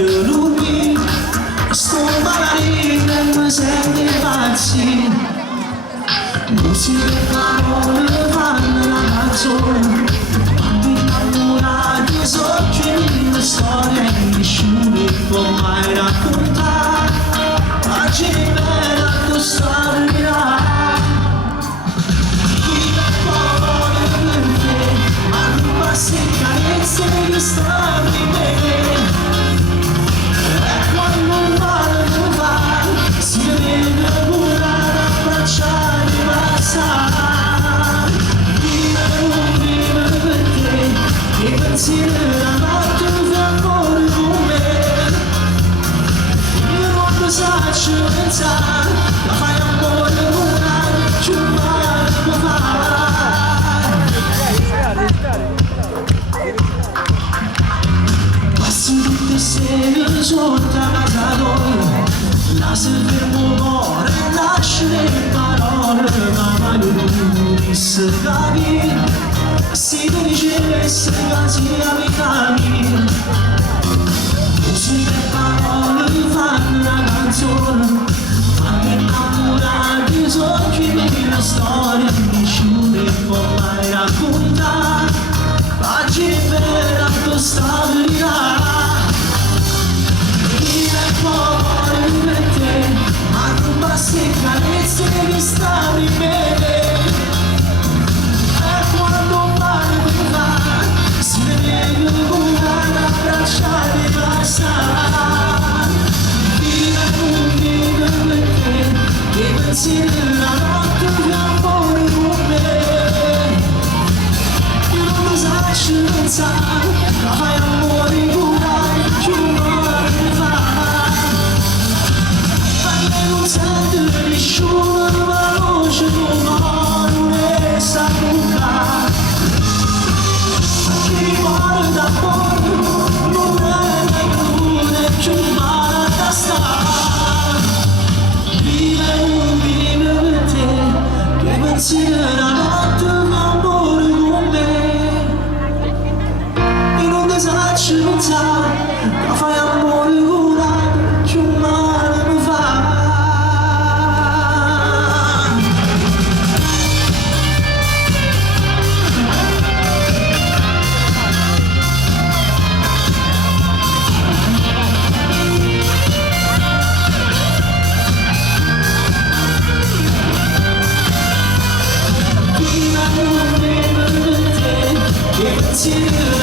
voglio lui, sto magari nel sente pazzi, musica e parole fanno la canzone, quando innamorati so che la storia nessuno può mai raccontare, oggi è bella questa verità. Se carezze che stanno in me e quando il male non va si vede curare, abbracciare, passare vive per te e pensieri della notte fa amore con me io non lo saccio pensare la fai amore curare ci male può fare. Tutte sere sotto la casa la se fermo cuore nasce le parole ma mai lui si capì si dicesse quasi amici musica e parole fanno una canzone quando innamorati sono chi la storia nessuno può mai raccontare oggi è vera questa verità. Se carezze che stanno in me e quando male mi va si vede curare, abbracciare e passare vive per te che pensieri della notte che amore con me io non lo saccio pensare la fai amore curare più male mi fa. Non sente nessuno la voce d'umore non è saputa chi mi muore da fuori non è neppure più male da stare vive per te che pensieri la notte che amore con me e non ti saccio pensare che fai amore curare più male mi fa. See you.